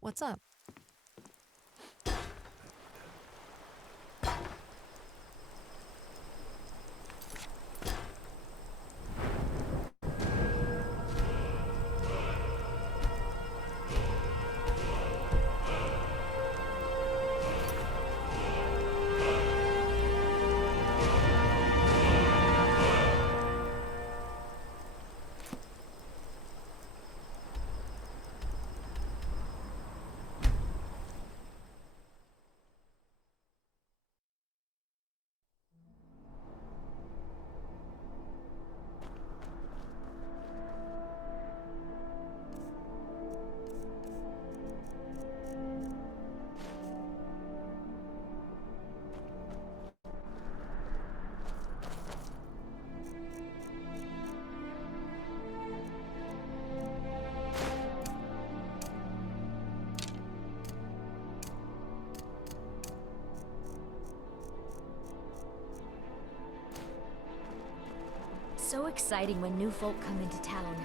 What's up? So exciting when new folk come into town.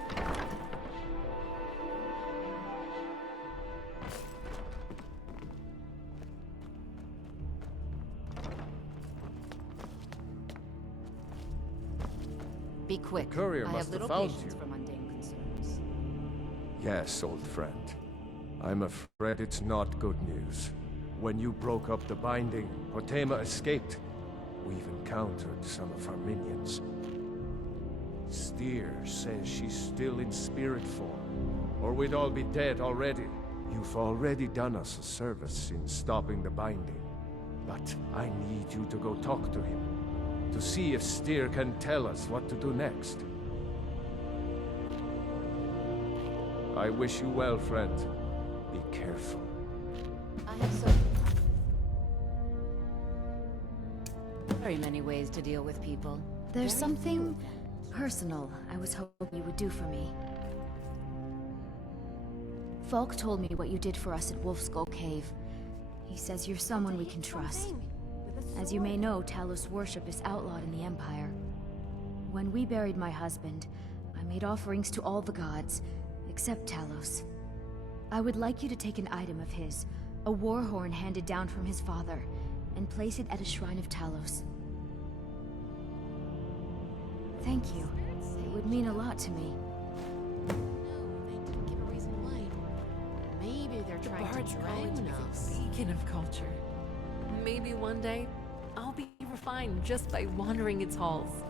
Be quick. The courier I must have have little found patience you. for mundane concerns. Yes, old friend. I'm afraid it's not good news. When you broke up the binding, Potema escaped. We've encountered some of her minions. Steer says she's still in spirit form, or we'd all be dead already. You've already done us a service in stopping the binding, but I need you to go talk to him, to see if Steer can tell us what to do next. I wish you well, friend. Be careful. I have so very many ways to deal with people. There's Very something few of them. personal I was hoping you would do for me. Falk told me what you did for us at Wolf Skull Cave. He says you're someone we can trust. As you may know, Talos worship is outlawed in the Empire. When we buried my husband, I made offerings to all the gods, except Talos. I would like you to take an item of his, a war horn handed down from his father, and place it at a shrine of Talos. Thank you. It would mean a lot to me. No, they didn't give a reason why. Maybe they're trying to drown us. Beacon of culture. Maybe one day, I'll be refined just by wandering its halls.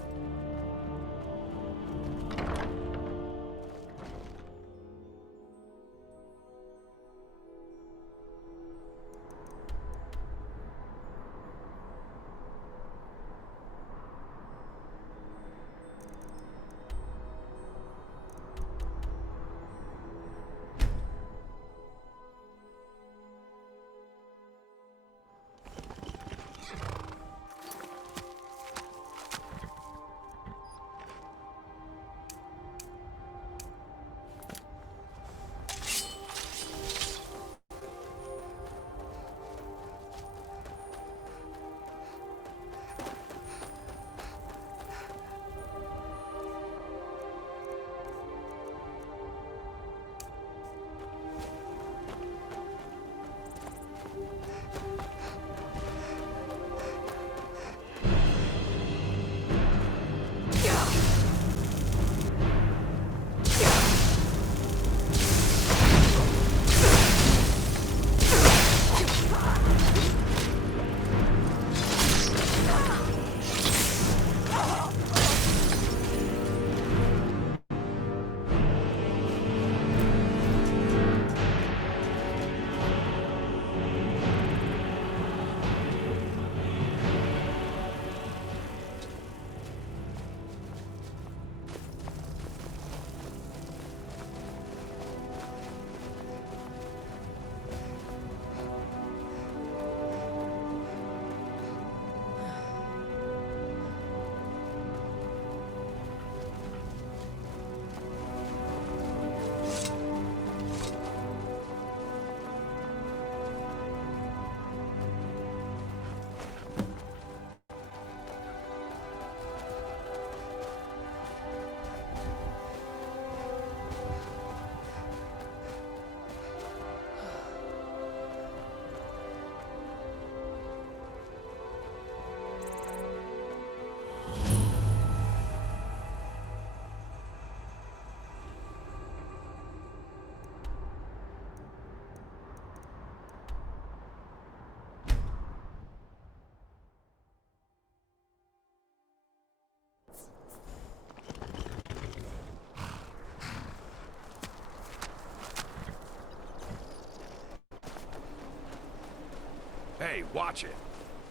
Hey, watch it.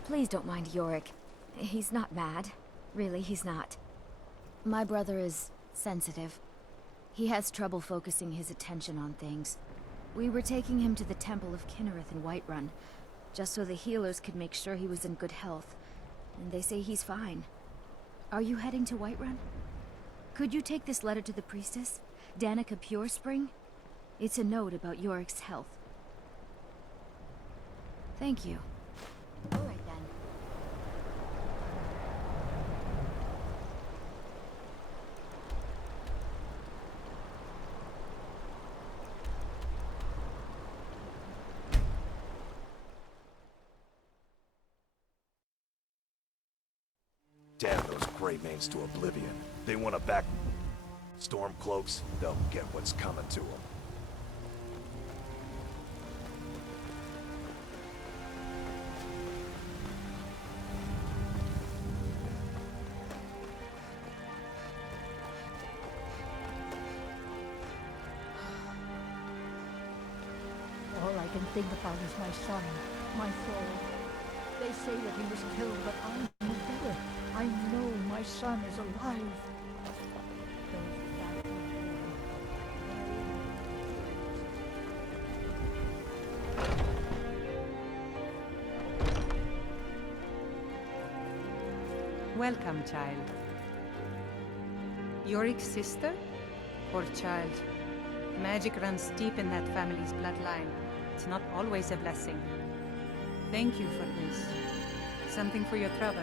Please don't mind Yorick. He's not mad. Really, he's not. My brother is sensitive. He has trouble focusing his attention on things. We were taking him to the Temple of Kinnereth in Whiterun, just so the healers could make sure he was in good health. And they say he's fine. Are you heading to Whiterun? Could you take this letter to the priestess, Danica Purespring? It's a note about Yorick's health. Thank you. All right then. Damn those Greymanes to oblivion. They want to back Stormcloaks, they'll get what's coming to them. All I can think about is my son, my soul. They say that he was killed, but I know better. I know my son is alive. Those bad Welcome, child. Yorick's sister? Poor child. Magic runs deep in that family's bloodline. It's not always a blessing. Thank you for this. Something for your trouble.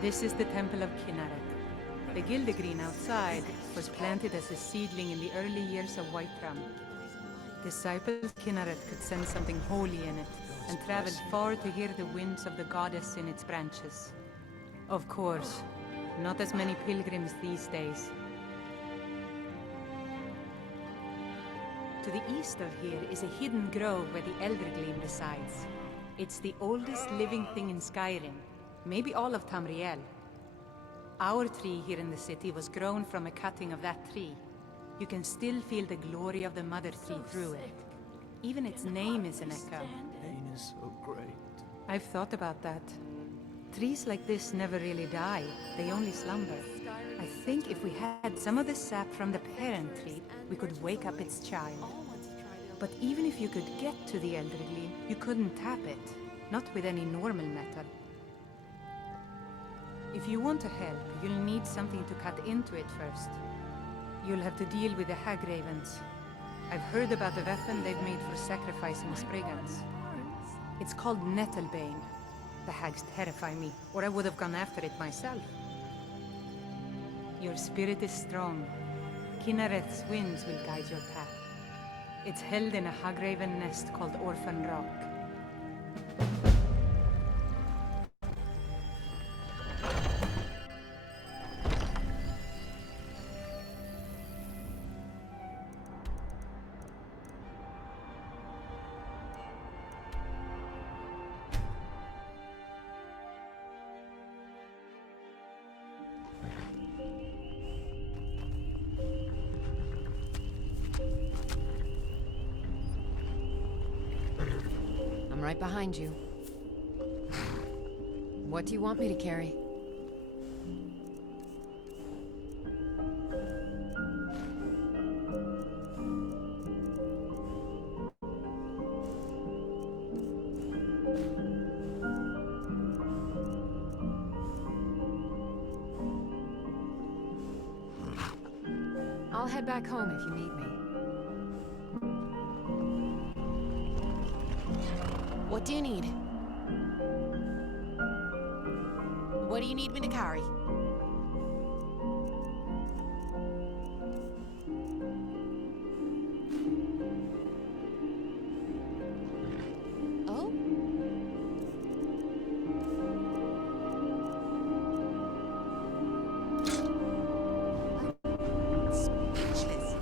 This is the Temple of Kinnereth. The Gildegreen outside was planted as a seedling in the early years of Whiterun. Disciples of Kinnereth could sense something holy in it, and traveled far to hear the winds of the goddess in its branches. Of course, not as many pilgrims these days. To the east of here is a hidden grove where the Eldergleam resides. It's the oldest living thing in Skyrim, maybe all of Tamriel. Our tree here in the city was grown from a cutting of that tree. You can still feel the glory of the mother tree through it. Even its name is an echo. Pain is so great. I've thought about that. Trees like this never really die, they only slumber. I think if we had some of the sap from the parent tree, we could wake up its child. But even if you could get to the Eldergleam, you couldn't tap it. Not with any normal metal. If you want to help, you'll need something to cut into it first. You'll have to deal with the Hag Ravens. I've heard about a weapon they've made for sacrificing Spriggans. It's called Nettlebane. The hags terrify me, or I would have gone after it myself. Your spirit is strong. Kinnereth's winds will guide your path. It's held in a Hagraven nest called Orphan Rock. I'm right behind you. What do you want me to carry? I'll head back home if you need me. What do you need? What do you need me to carry? Oh? I'm speechless.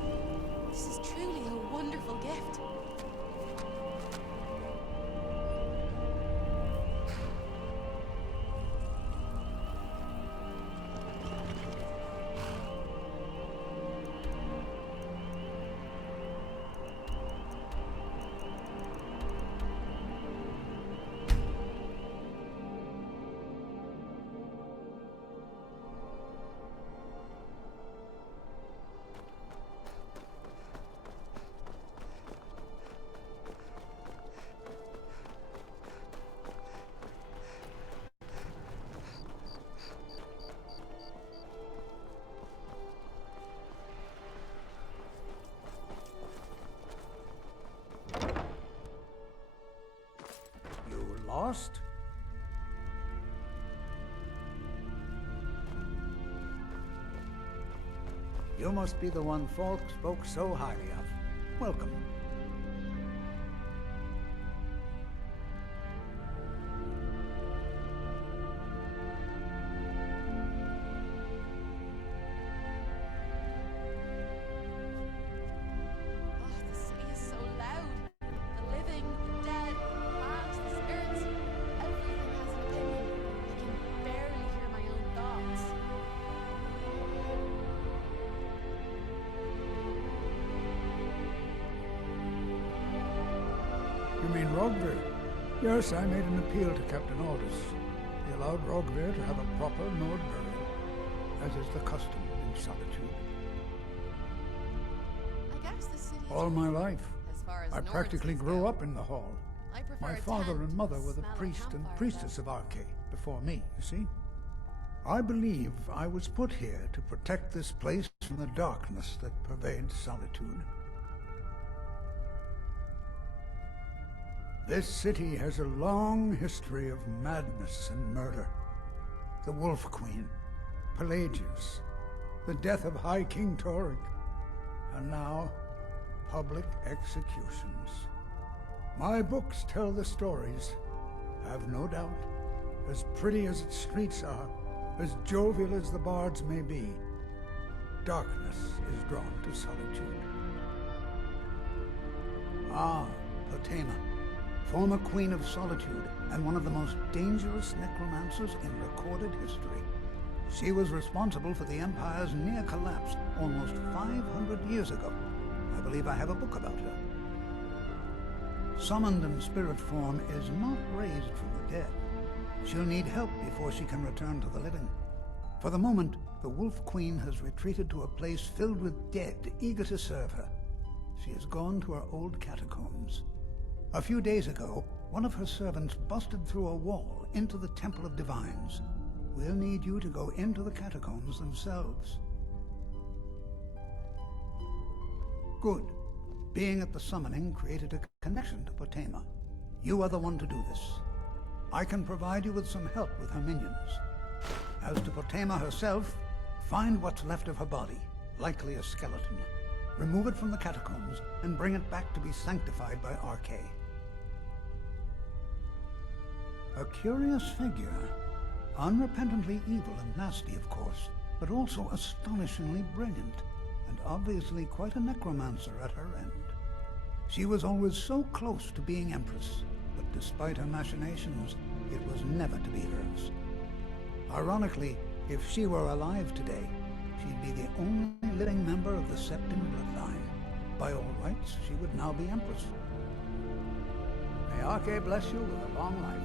This is truly a wonderful gift. You must be the one Falk spoke so highly of. Welcome. Oh, the city is so loud. The living, the dead, the plants, the spirits. Everything has an opinion. I can barely hear my own thoughts. You mean Rogvir? Yes, I made an appeal to Captain Aldous. He allowed Rogvir to have a proper Nord burial, as is the custom in Solitude. I guess the city. All my life, As far as I Nords practically go, grew up in the hall. I prefer My a father tent and mother with were the smell of priest and campfire, priestess of Arche before me, you see? I believe I was put here to protect this place from the darkness that pervades Solitude. This city has a long history of madness and murder. The Wolf Queen, Pelagius, the death of High King Torygg, and now, public executions. My books tell the stories, have no doubt. As pretty as its streets are, as jovial as the bards may be, darkness is drawn to Solitude. Ah, Potema, former Queen of Solitude and one of the most dangerous necromancers in recorded history. She was responsible for the Empire's near collapse almost 500 years ago. I believe I have a book about her. Summoned in spirit form is not raised from the dead. She'll need help before she can return to the living. For the moment, the Wolf Queen has retreated to a place filled with dead, eager to serve her. She has gone to her old catacombs. A few days ago, one of her servants busted through a wall into the Temple of Divines. We'll need you to go into the catacombs themselves. Good. Being at the summoning created a connection to Potema. You are the one to do this. I can provide you with some help with her minions. As to Potema herself, find what's left of her body, likely a skeleton. Remove it from the catacombs and bring it back to be sanctified by Arche. A curious figure. Unrepentantly evil and nasty, of course, but also astonishingly brilliant, and obviously quite a necromancer at her end. She was always so close to being Empress, but despite her machinations, it was never to be hers. Ironically, if she were alive today, she'd be the only living member of the Septim bloodline. By all rights, she would now be Empress. May Arche bless you with a long life.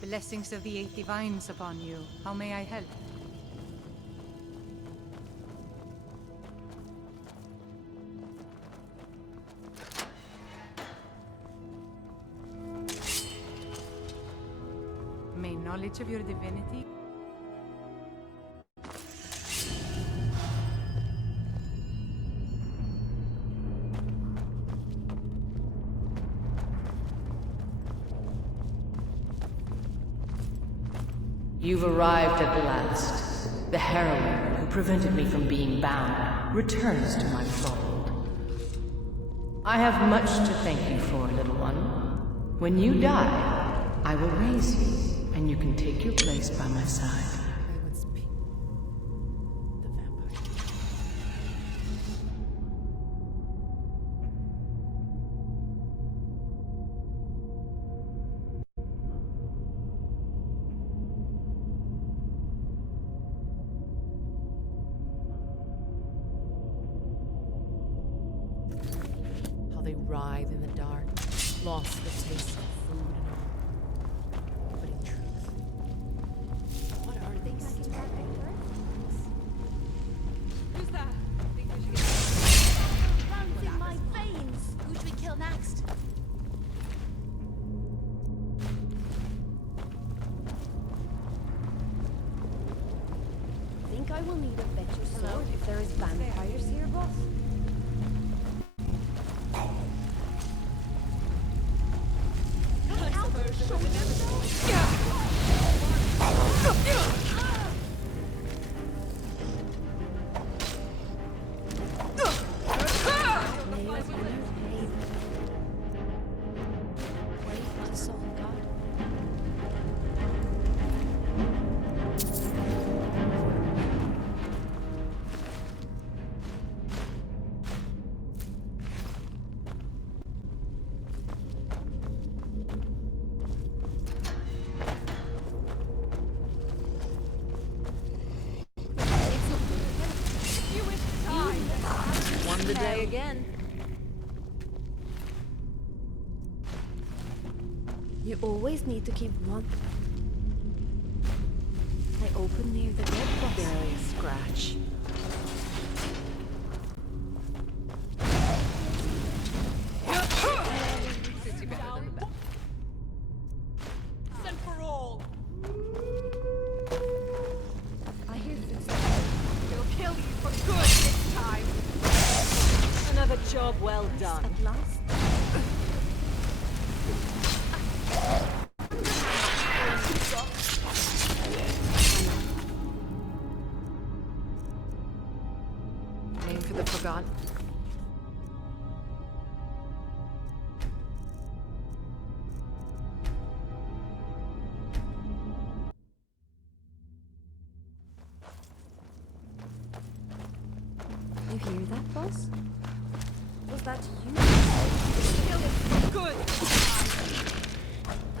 Blessings of the Eight Divines upon you. How may I help? May knowledge of your divinity You've arrived at last. The heroine who prevented me from being bound returns to my fold. I have much to thank you for, little one. When you die, I will raise you, and you can take your place by my side. The vampire. How they writhe in the dark, lost the taste of food and all. But in truth, what are these? Who's that? Think we should get Runs in my veins. Who should we kill next? Think I will need a better sword if there is vampires here, boss? Won the day again. You always need to keep one. I open near the dead boss. Barely a scratch. Send for all. I hear footsteps. He'll kill you for good this time. Another job well done. At last. Name for the forgotten. You hear that, boss? Was that you? Good.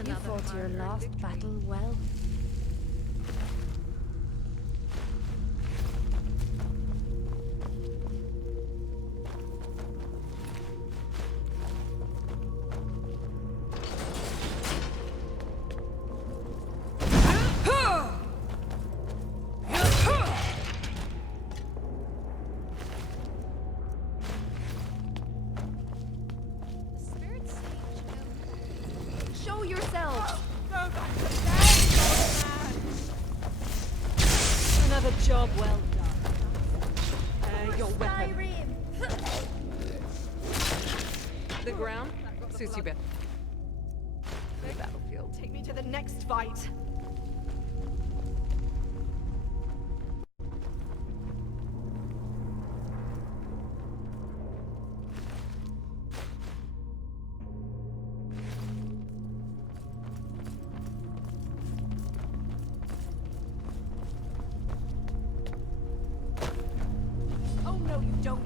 You fought your last battle well. The spirit sage, Show yourselves! Go back to bed, man. Another job well done. Your weapon. Skyrim. The ground suits you better. The battlefield. Take me to the next fight. Oh no, you don't.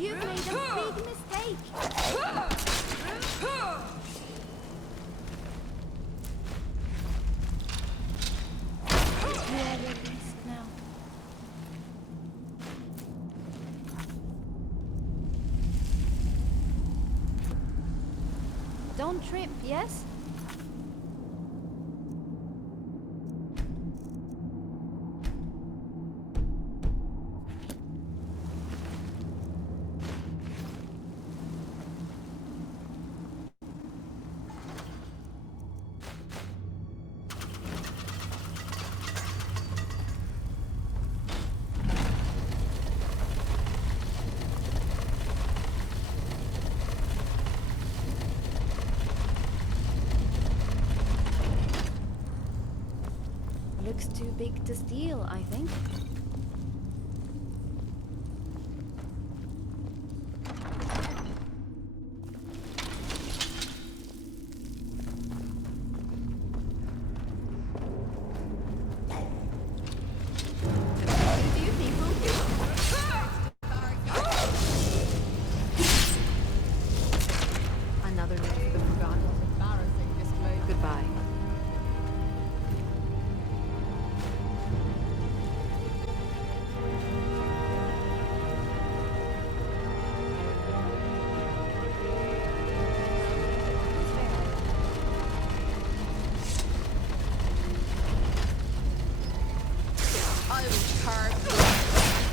You've made a big mistake! You are released now. Don't trip, yes? Looks too big to steal, I think. Another name for the forgotten. Embarrassing display. Goodbye. I will carve you.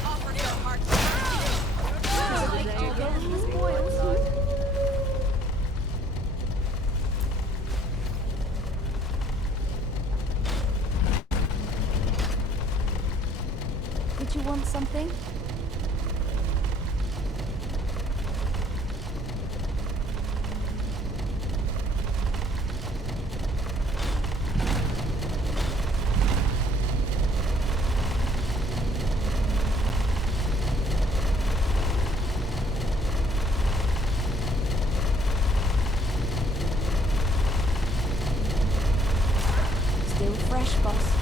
Offer your heart Did you want something? Still fresh, boss.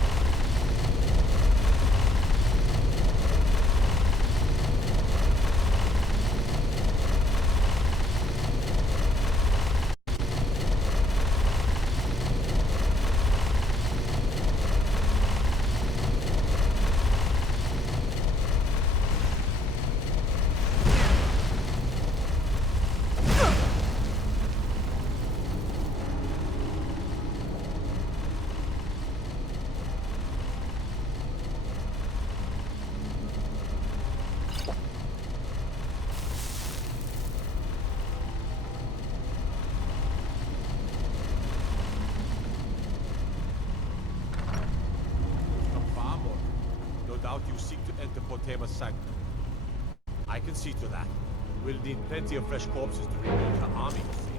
From far more. No doubt you seek to enter Potema's sanctum. I can see to that. We'll need plenty of fresh corpses to rebuild her army, you see.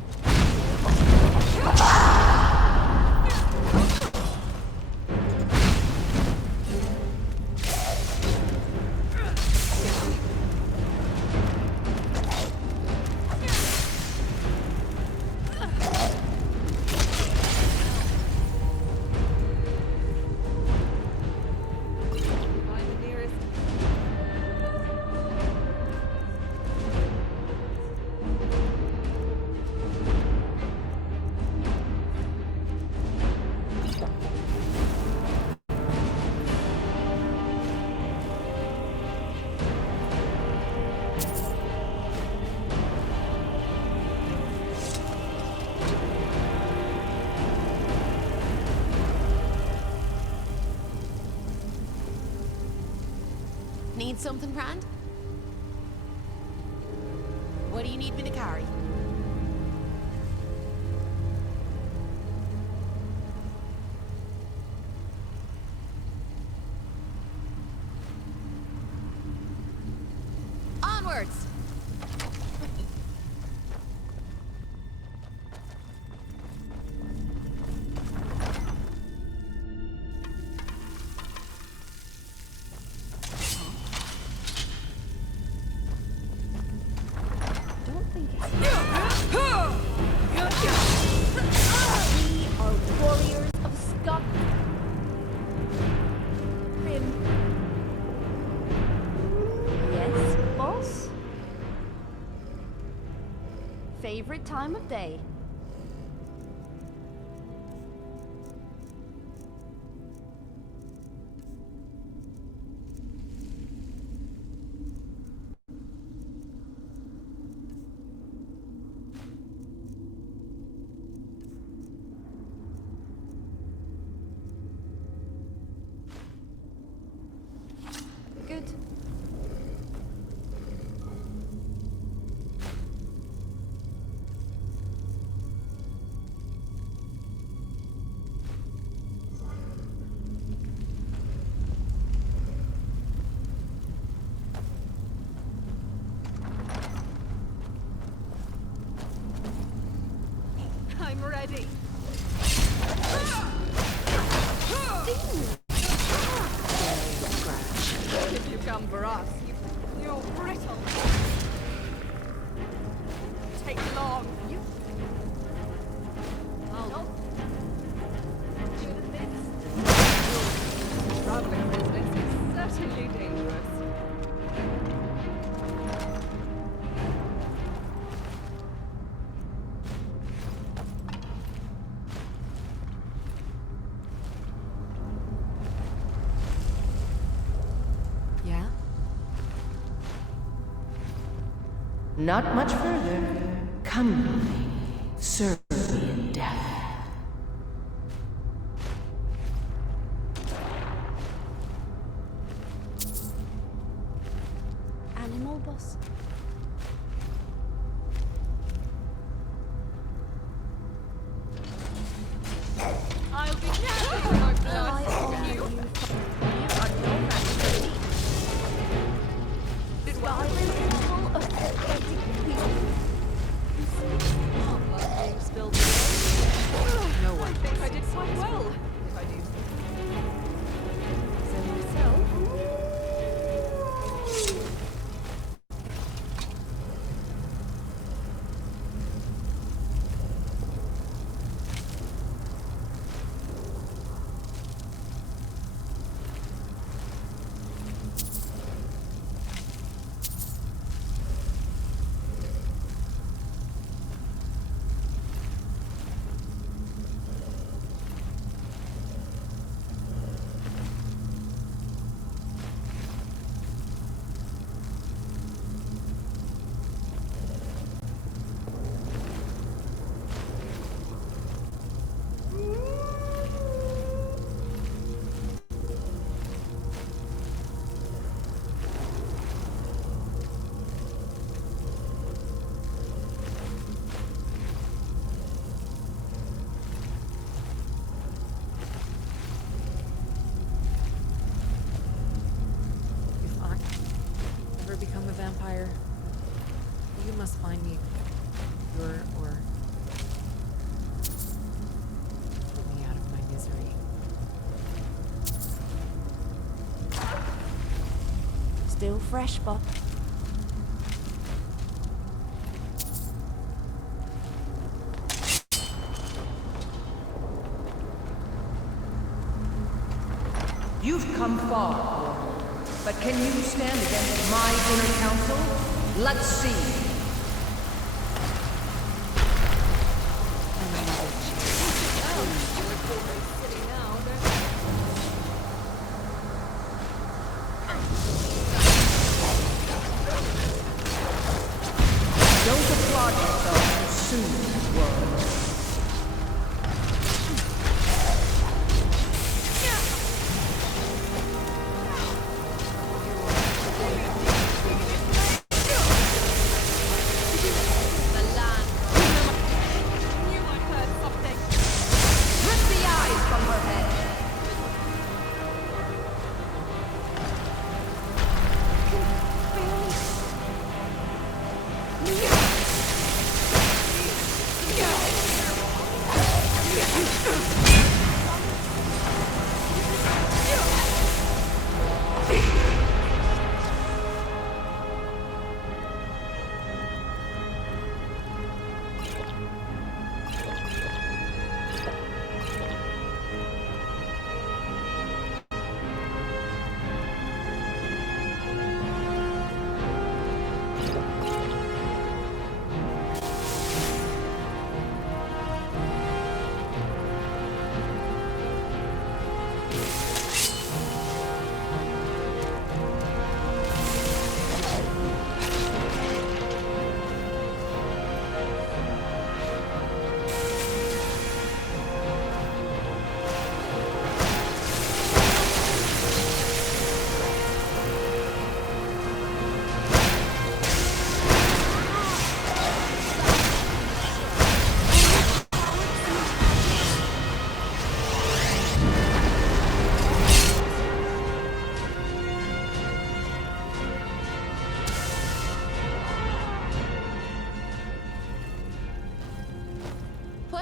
Find the nearest. Need something, Brand? What do you need me to carry? Onwards! Don't think it's Favorite time of day. Good. I'm ready. If you come for us, you're brittle. Take long. You. I'll. Good at this. Traveling business is certainly dangerous. Yeah? Not much further. Come with me. Serve me in death. Animal boss. I'll be careful with my blood. I honor you. You are no match for me. Skyrim is full of pathetic people. Not blood being spilled. No one. I think I did quite well, if I do say myself. If I ever become a vampire, you must find me a cure or put me out of my misery. Still fresh, Bob. You've come far, but can you stand against my inner council? Let's see. Don't applaud yourself too soon, world. Rip the eyes from her head. Yeah.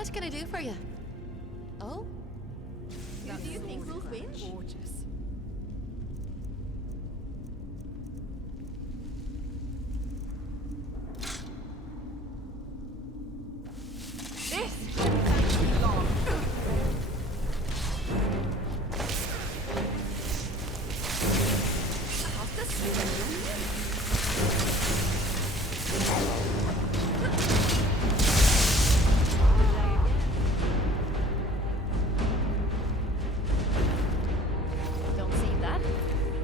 What can I do for you? Oh? Who do you think will win? Gorgeous. Don't see that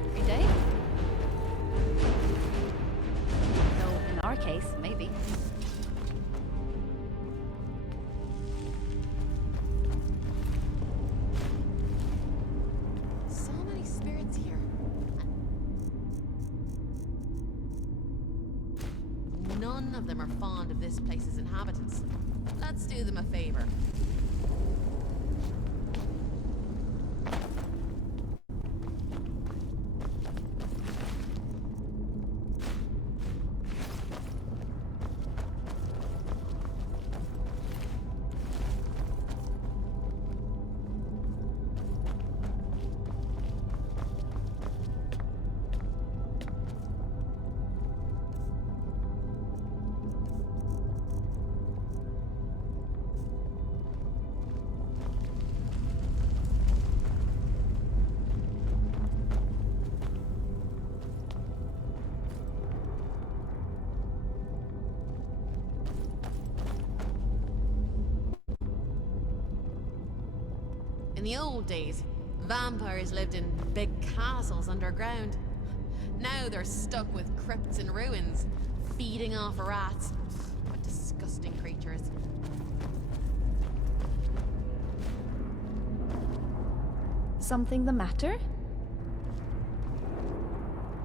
every day. Though in our case, maybe. So many spirits here. None of them are fond of this place's inhabitants. Let's do them a favor. In the old days, vampires lived in big castles underground. Now they're stuck with crypts and ruins, feeding off rats. What disgusting creatures. Something the matter?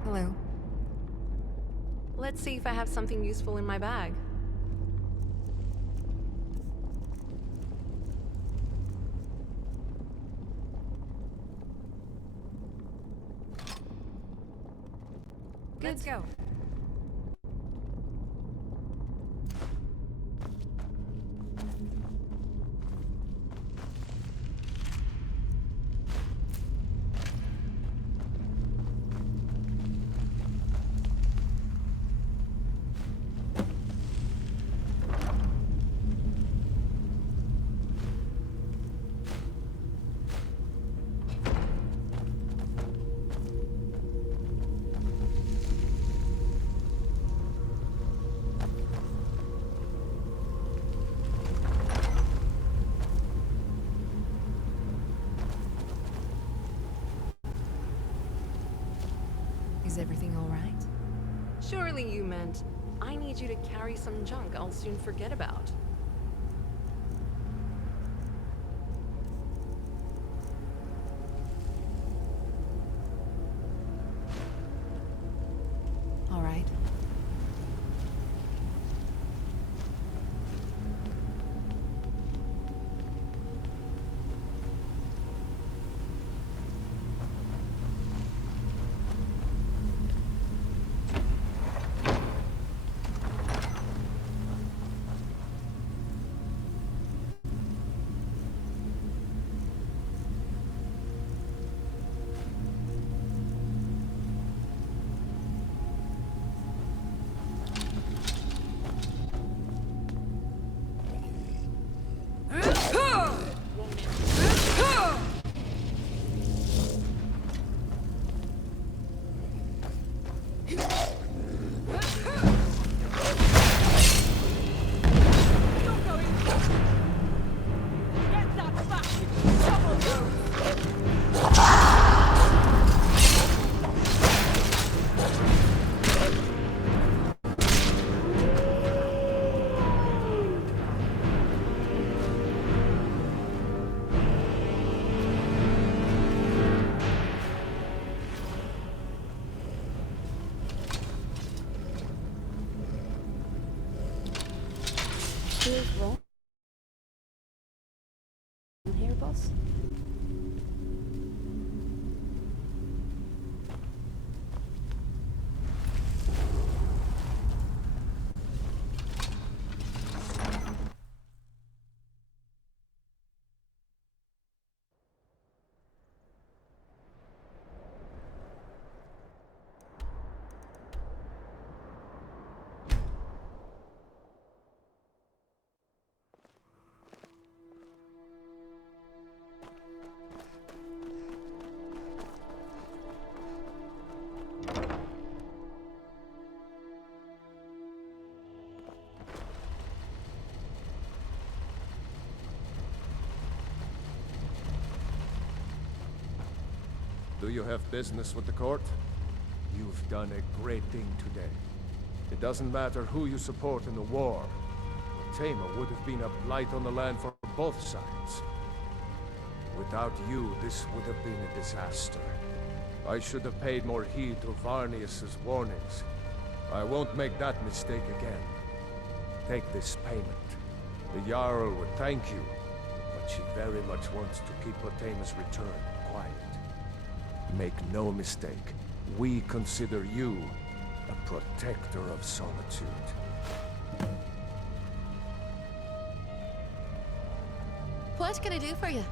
Hello. Let's see if I have something useful in my bag. Let's go. Is everything all right? Surely you meant I need you to carry some junk I'll soon forget about. All right. Feels wrong here, boss? Do you have business with the court? You've done a great thing today. It doesn't matter who you support in the war. Tama would have been a blight on the land for both sides. Without you, this would have been a disaster. I should have paid more heed to Varnius's warnings. I won't make that mistake again. Take this payment. The Jarl would thank you, but she very much wants to keep Potama's return quiet. Make no mistake, we consider you a protector of solitude. What can I do for you?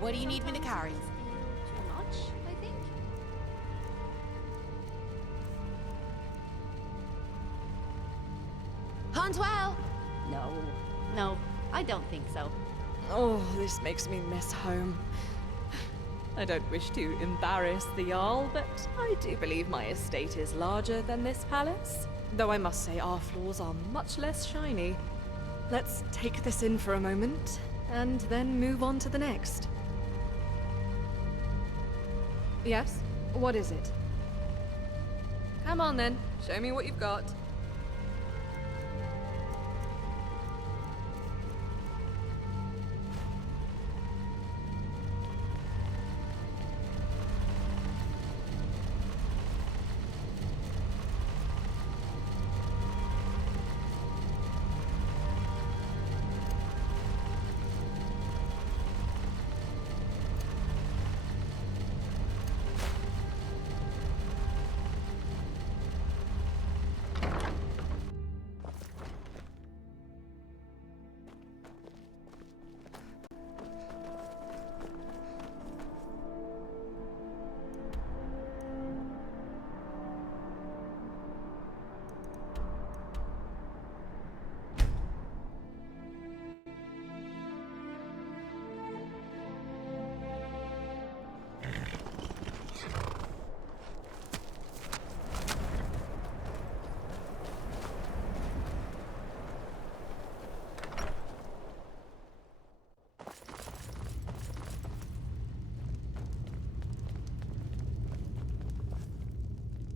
What do you need me to carry? Too much, I think. Hunt well! No, I don't think so. Oh, this makes me miss home. I don't wish to embarrass the Jarl, but I do believe my estate is larger than this palace. Though I must say our floors are much less shiny. Let's take this in for a moment, and then move on to the next. Yes? What is it? Come on then, show me what you've got.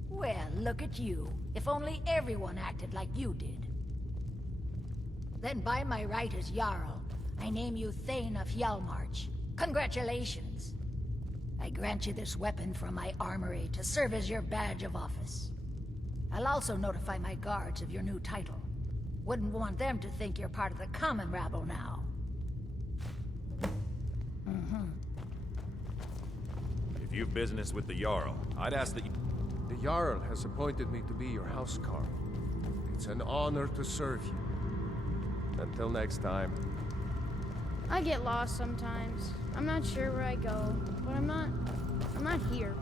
Well, look at you. If only everyone acted like you did. Then by my right as Jarl, I name you Thane of Hjalmarch. Congratulations! I grant you this weapon from my armory to serve as your badge of office. I'll also notify my guards of your new title. Wouldn't want them to think you're part of the common rabble now. If you've business with the Jarl, I'd ask that you... The Jarl has appointed me to be your housecarl. It's an honor to serve you. Until next time. I get lost sometimes. I'm not sure where I go, but I'm not here.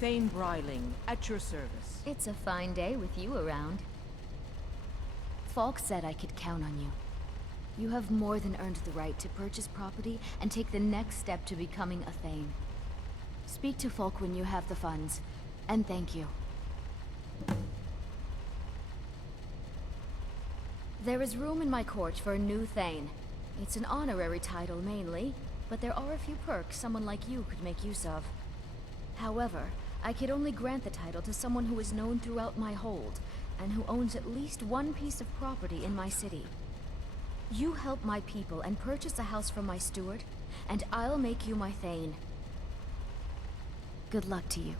Thane Bryling, at your service. It's a fine day with you around. Falk said I could count on you. You have more than earned the right to purchase property and take the next step to becoming a Thane. Speak to Falk when you have the funds, and thank you. There is room in my court for a new Thane. It's an honorary title mainly, but there are a few perks someone like you could make use of. However, I could only grant the title to someone who is known throughout my hold, and who owns at least one piece of property in my city. You help my people and purchase a house from my steward, and I'll make you my Thane. Good luck to you.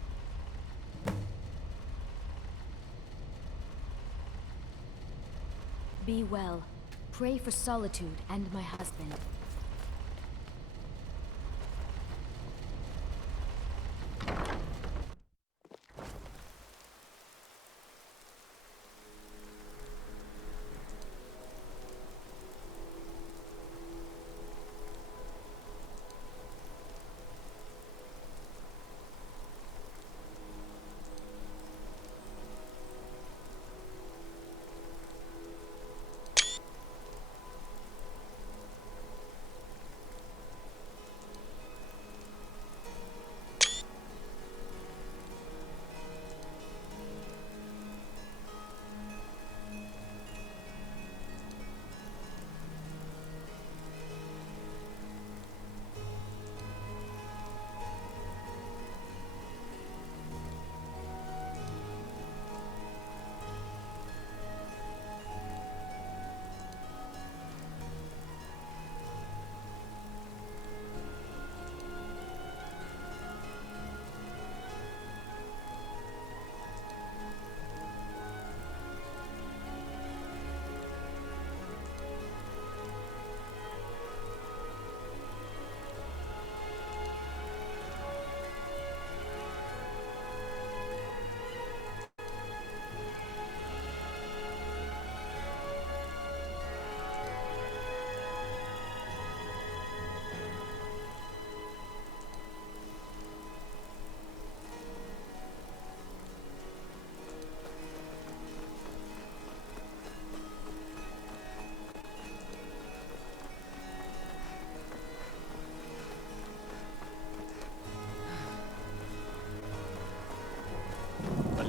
Be well. Pray for Solitude and my husband.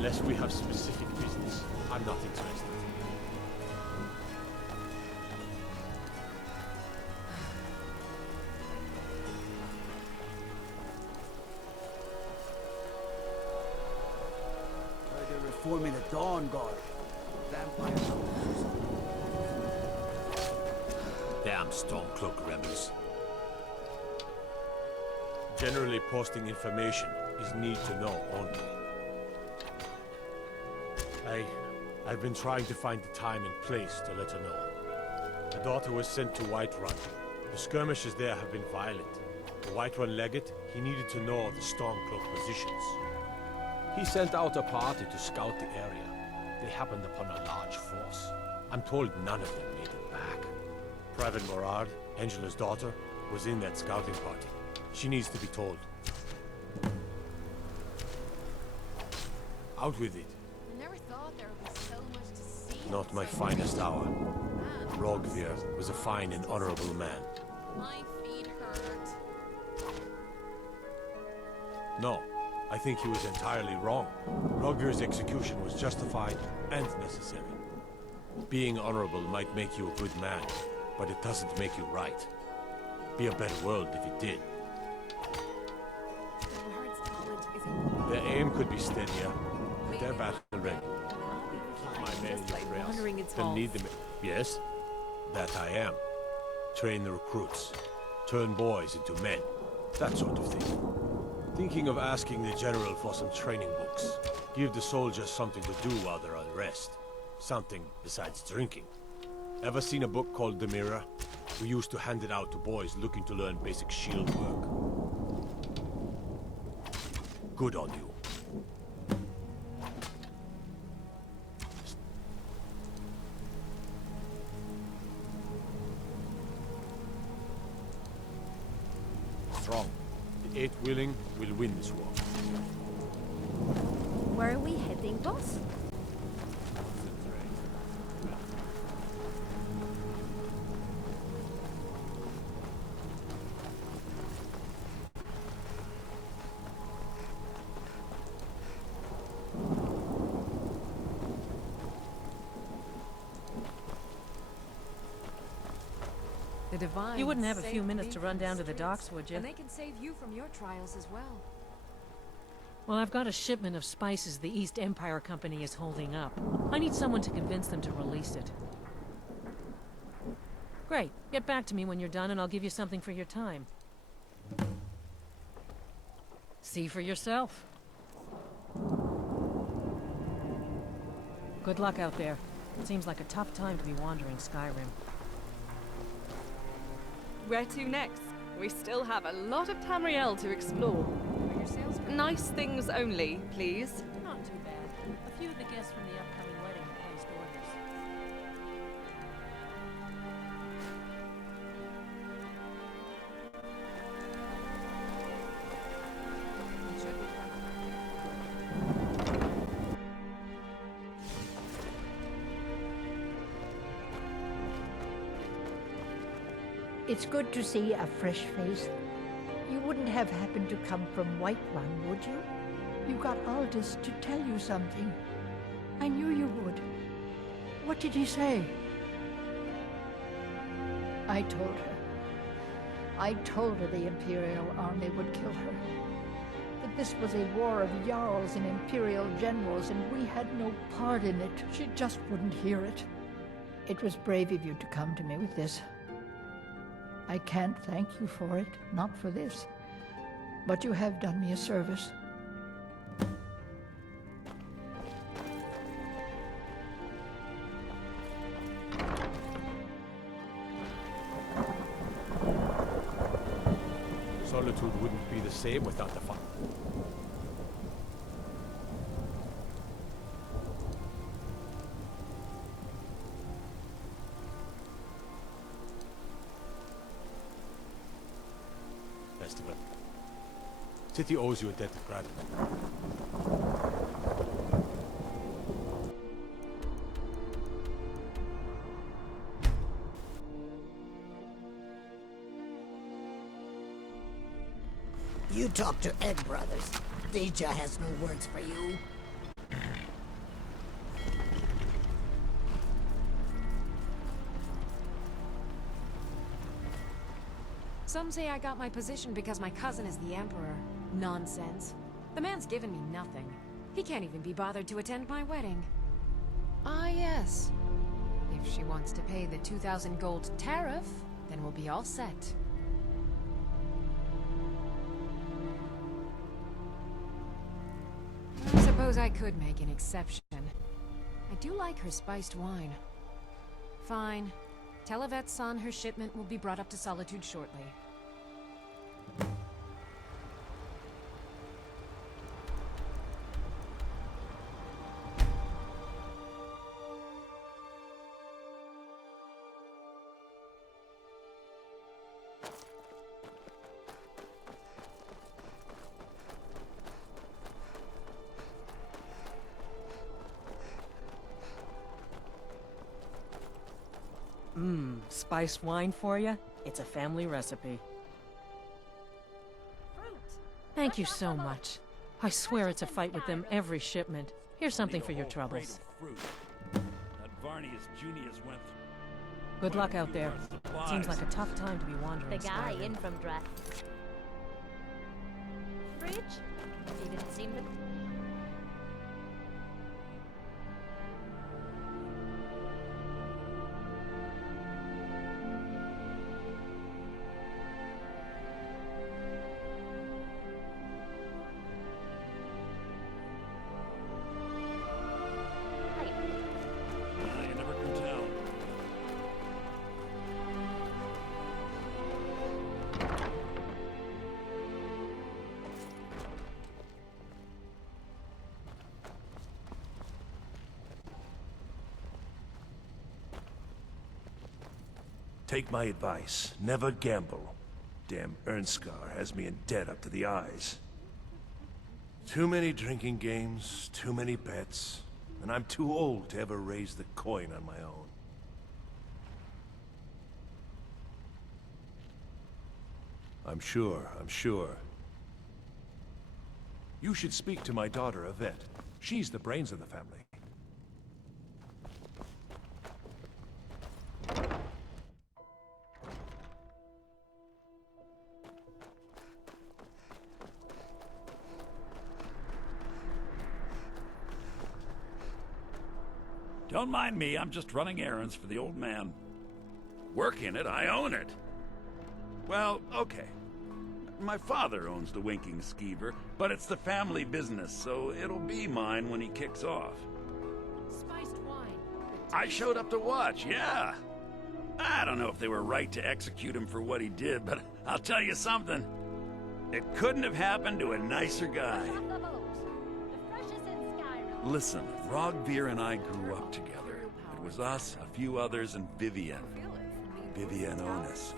Unless we have specific business, I'm not interested. They're reforming the Dawn Guard. Vampires. Damn Stormcloak rebels. Generally posting information is need to know only. I've been trying to find the time and place to let her know. The daughter was sent to Whiterun. The skirmishes there have been violent. The Whiterun legate, he needed to know the Stormcloak positions. He sent out a party to scout the area. They happened upon a large force. I'm told none of them made it back. Private Morard, Angela's daughter, was in that scouting party. She needs to be told. Out with it. I never thought there would be so much to see. Not my finest hour. Rogvir was a fine and honorable man. My feet hurt. No, I think he was entirely wrong. Rogvir's execution was justified and necessary. Being honorable might make you a good man, but it doesn't make you right. Be a better world if it did. Their aim could be steadier, but they're battle ready. Keep my men in your prayers. They'll need them. Yes, that I am. Train the recruits. Turn boys into men. That sort of thing. Thinking of asking the general for some training books. Give the soldiers something to do while they're on rest. Something besides drinking. Ever seen a book called The Mirror? We used to hand it out to boys looking to learn basic shield work. Good on you. Strong. The 8 willing will win this war. Where are we heading, boss? You wouldn't have a few minutes to run down to the docks, would you? And they can save you from your trials as well. Well, I've got a shipment of spices the East Empire Company is holding up. I need someone to convince them to release it. Great. Get back to me when you're done and I'll give you something for your time. See for yourself. Good luck out there. It seems like a tough time to be wandering Skyrim. Where to next? We still have a lot of Tamriel to explore. Nice things only, please. Not too bad. A few of the guests from the upcoming wedding have placed orders. It's good to see a fresh face. You wouldn't have happened to come from Whiterun, would you? You got Aldous to tell you something. I knew you would. What did he say? I told her. I told her the Imperial army would kill her. That this was a war of Jarls and Imperial generals, and we had no part in it. She just wouldn't hear it. It was brave of you to come to me with this. I can't thank you for it, not for this. But you have done me a service. Solitude wouldn't be the same without the fun. Festival. City owes you a debt of gratitude. You talk to Egg Brothers. Deja has no words for you. Some say I got my position because my cousin is the Emperor. Nonsense. The man's given me nothing. He can't even be bothered to attend my wedding. Ah, yes. If she wants to pay the 2,000 gold tariff, then we'll be all set. I suppose I could make an exception. I do like her spiced wine. Fine. Tell Yvette's son her shipment will be brought up to Solitude shortly. Spiced wine for you? It's a family recipe. Thank you so much. I swear it's a fight with them every shipment. Here's something for your troubles. Good luck out there. Seems like a tough time to be wandering. The guy Skyrim. in from Drat. Bridge? He didn't seem to... You never can tell. Take my advice. Never gamble. Damn Ernskar has me in debt up to the eyes. Too many drinking games, too many bets, and I'm too old to ever raise the coin on my own. I'm sure. You should speak to my daughter, Yvette. She's the brains of the family. Don't mind me, I'm just running errands for the old man. Work in it, I own it. Well, okay. My father owns the Winking Skeever, but it's the family business, so it'll be mine when he kicks off. Spiced wine. I showed up to watch, yeah. I don't know if they were right to execute him for what he did, but I'll tell you something. It couldn't have happened to a nicer guy. Listen, Rogvir and I grew up together. It was us, a few others, and Vivienne. Vivienne Onus.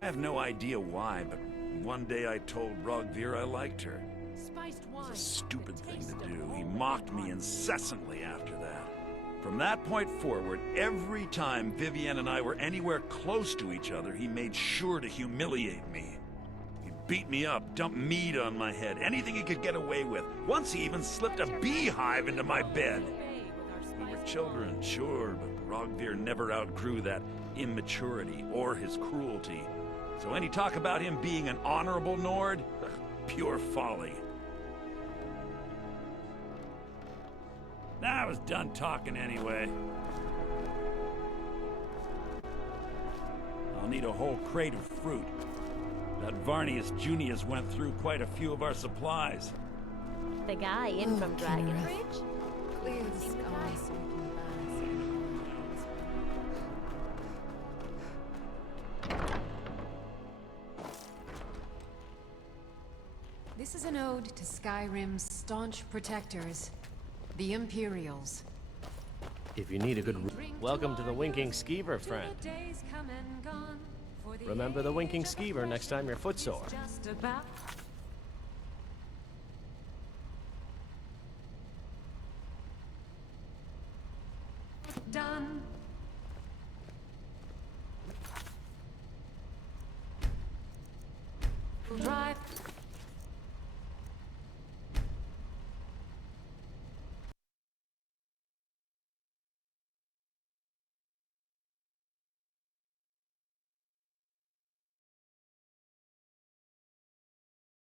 I have no idea why, but one day I told Rogvir I liked her. It was a stupid thing to do. He mocked me incessantly after that. From that point forward, every time Vivienne and I were anywhere close to each other, he made sure to humiliate me. Beat me up, dump meat on my head, anything he could get away with. Once he even slipped a beehive into my bed. We were children, sure, but Rogvir never outgrew that immaturity or his cruelty. So any talk about him being an honorable Nord? Pure folly. I was done talking anyway. I'll need a whole crate of fruit. That Varnius Junius went through quite a few of our supplies. The guy in from Dragonbridge? Please, This is an ode to Skyrim's staunch protectors, the Imperials. If you need a good... Welcome to the Winking Skeever, friend. Remember the Winking Skeever next time you're footsore. Just about